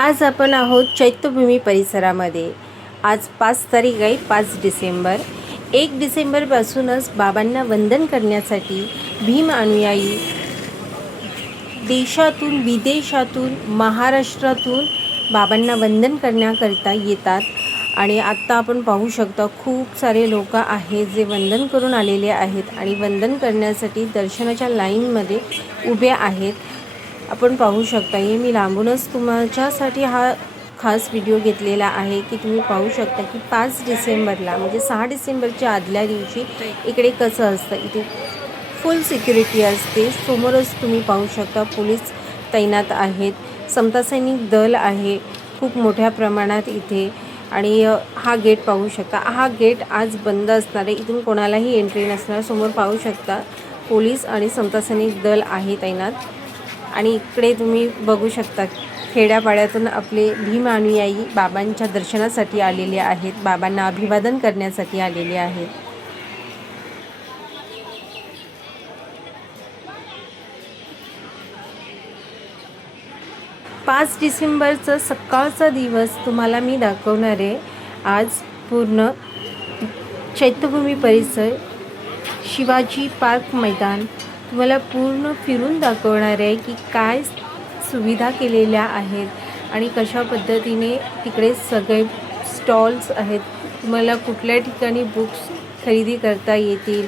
आज आपण आहोत चैत्यभूमी परिसरामध्ये। आज 5 तारीख आहे, 5 डिसेंबर। 1 डिसेंबरपासूनच बाबांना वंदन करण्यासाठी भीम अनुयायी देशातून विदेशातून महाराष्ट्रातून बाबांना वंदन करण्याकरिता येतात। आणि आत्ता आपण पाहू शकता खूप सारे लोक आहेत जे वंदन करून आलेले आहेत आणि वंदन करण्यासाठी दर्शनाच्या लाईनमध्ये उभे आहेत। आपण पाहू शकता, हे मी लांबूनच तुमच्यासाठी हा खास व्हिडिओ घेतलेला आहे की तुम्ही पाहू शकता की 5 डिसेंबरला म्हणजे 6 डिसेंबरच्या आदल्या दिवशी इकडे कसं असतं। इथे फुल सिक्युरिटी असते। समोरच तुम्ही पाहू शकता पोलीस तैनात आहेत, समता सैनिक दल आहे खूप मोठ्या प्रमाणात इथे। आणि हा गेट पाहू शकता, हा गेट आज बंद असणार आहे, इथून कोणालाही एंट्री नसणार। समोर पाहू शकता पोलीस आणि समता सैनिक दल आहे तैनात। आणि इकडे तुम्ही बघू शकता खेड्यापाड्यातून आपले भीम अनुयायी बाबांच्या दर्शनासाठी आलेले आहेत, बाबांना अभिवादन करण्यासाठी आलेले आहेत। 5 डिसेंबरचा सकाळचा दिवस तुम्हाला मी दाखवणार आहे। आज पूर्ण चैत्यभूमी परिसर, शिवाजी पार्क मैदान तुम्हाला पूर्ण फिरून दाखवणार आहे की काय सुविधा केलेल्या आहेत आणि कशा पद्धतीने तिकडे सगळे स्टॉल्स आहेत। तुम्हाला कुठल्या ठिकाणी बुक्स खरेदी करता येतील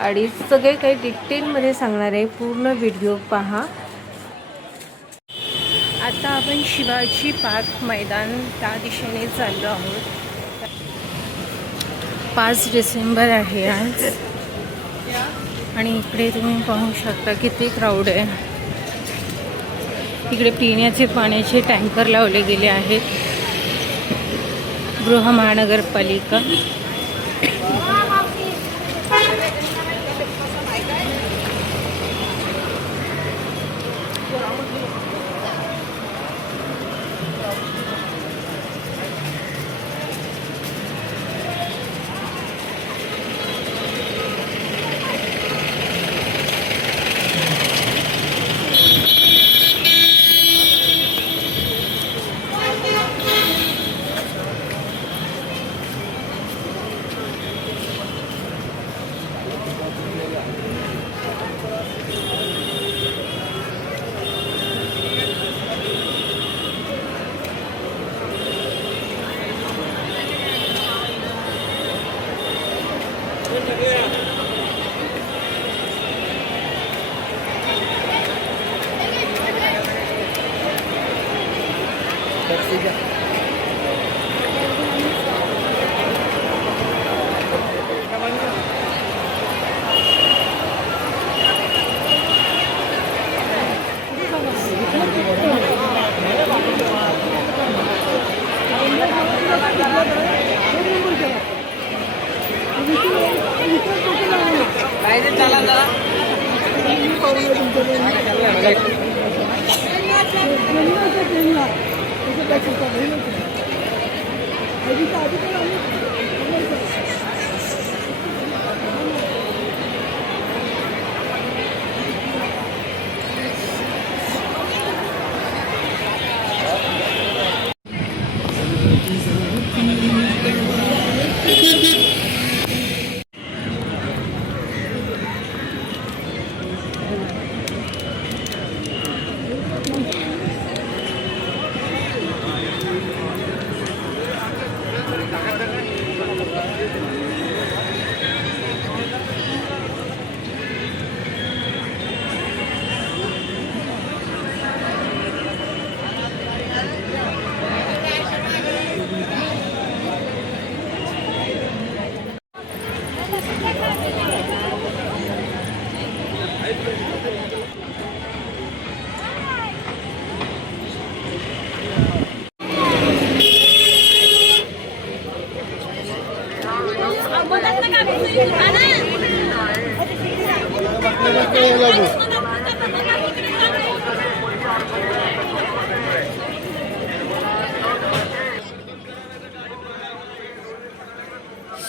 आणि सगळे काही डिटेलमध्ये सांगणार आहे। पूर्ण व्हिडिओ पहा। आता आपण शिवाजी पार्क मैदान त्या दिशेने चाललो आहोत। 5 डिसेंबर आहे आज आणि इकडे तुम्ही पाहू शकता किती क्राऊड आहे। इकडे पिण्याचे पाण्याचे टँकर लावले गेले आहेत, महानगरपालिका।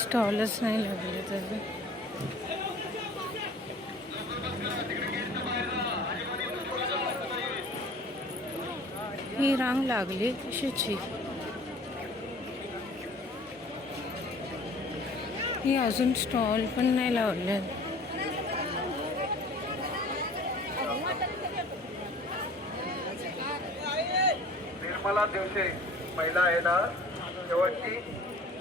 स्टॉलच नाही लागले त्याचे। ही रांग लागली कशाची? ही अजून स्टॉल पण नाही लावले. निर्मला दिवसे महिला आहे ना, शेवटची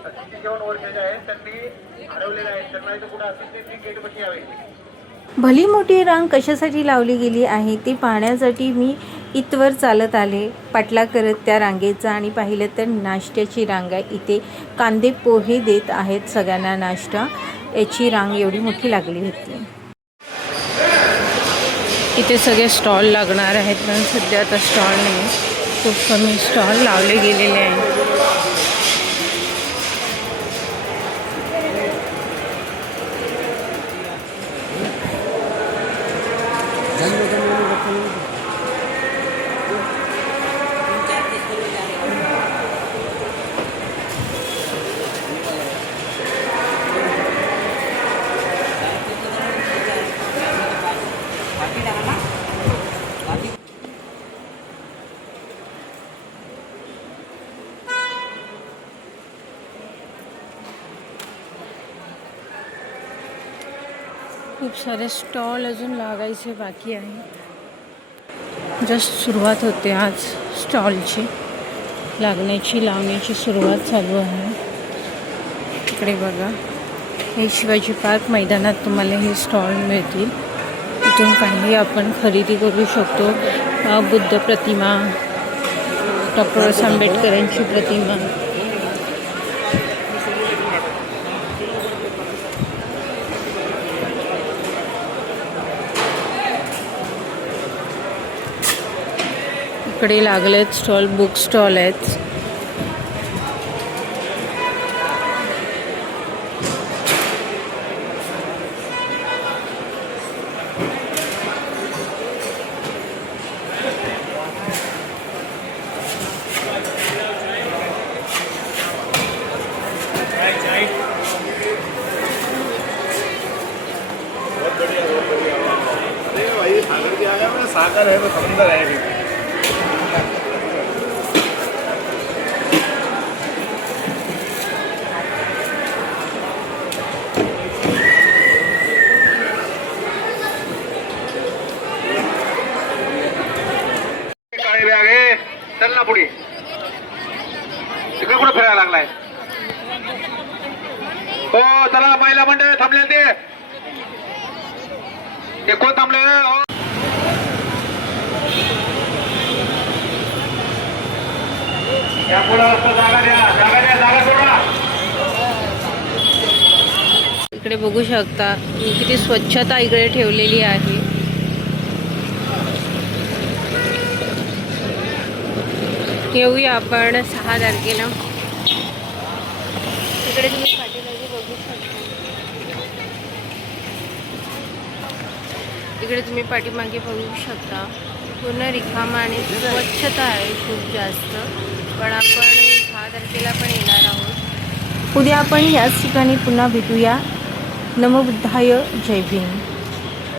57 वर्षाच्या आहेत. त्यांनी हरवलेल्या आहेत. त्यांना इथं कुठं असेल त्यांनी गेटपाशी यावे. भली मोठी रांग कशासाठी लावली गेली आहे ते पाहण्यासाठी मी इथवर चालत आले, पाटला करत त्या रांगेचा. आणि पाहिलं तर नाश्त्याची रांग आहे. इथे कांदे पोहे देत आहेत सगळ्यांना नाश्ता. याची रांग एवढी मोठी लागली होती. इथे सगळे स्टॉल लागणार आहेत, पण सध्या आता स्टॉल नाही, खूप कमी स्टॉल लावले गेलेले आहेत. खूप सारे स्टॉल अजून लागायचे बाकी आहे. जस्ट सुरुवात होते आज स्टॉलची लागण्याची, लावण्याची सुरुवात चालू आहे. इकडे बघा, हे शिवाजी पार्क मैदानात तुम्हाला हे स्टॉल मिळतील. इथून काही आपण खरेदी करू शकतो. बुद्ध प्रतिमा, डॉक्टर आंबेडकरांची प्रतिमा. इकडे लागलेत स्टॉल, बुक स्टॉल आहेत. सागर के आया मैं, सागर है वो समंदर है. काळे बॅग आहे, चल ना पुढे. तिकडे कुठे फिरायला लागलाय? हो चला, महिला मंडळ थांबले. ते कोण थांबले? या पुढे जागा द्या, जागा द्या, जागा सोडा. इकडे बघू शकता किती स्वच्छता इकडे ठेवलेली आहे. येऊया आपण 6 तारखेला. इकडे तुम्ही पाठीमागे बघू शकता. इकडे तुम्ही पाठीमागे बघू शकता पूर्ण रिकामा आणि स्वच्छता आहे खूप जास्त. पण आपण 6 तारखेला पण येणार आहोत. उद्या आपण याच ठिकाणी पुन्हा भेटूया. नमो बुद्धाय, जय भीम.